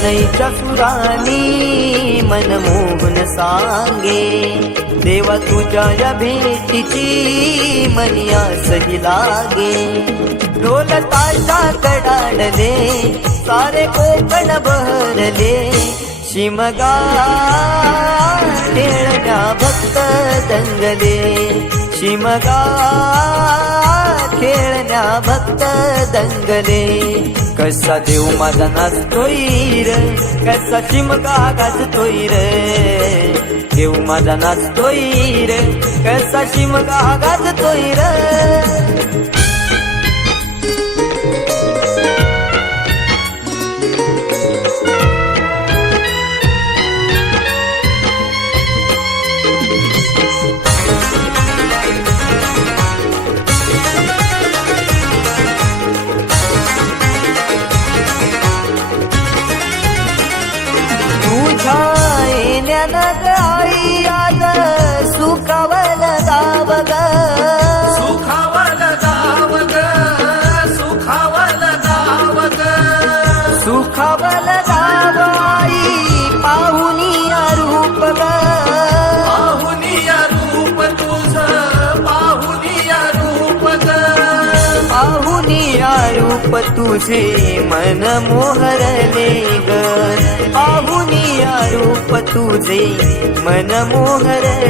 शनैच्या सुरानी मनमोहन सांगे, देवा तुझ्या या भेटीची मनी आसही लागे. ढोल ताशा कडाडले सारे कोकण बहरले, शिमगा खेळण्या भक्त दंगले, शिमगा खेळण्या भक्त दंगले. कसा देव माझा नाचतोय र, कसा शिमगा गाजतोय र, देव माझा नाचतोय र, कसा शिमगा गाजतोय र. आई आज सुखावल गाव ग, सुखावल गाव ग, सुखावल गाव ग, सुखावल गाव आई पाहुनिया रूप ग, पाहुनिया रूप तुझ, पाहुनिया रूप ग, पाहुनिया रूप तुझे मन मोहरले ग, पाहुनिया रूप तुझे मन मोहरले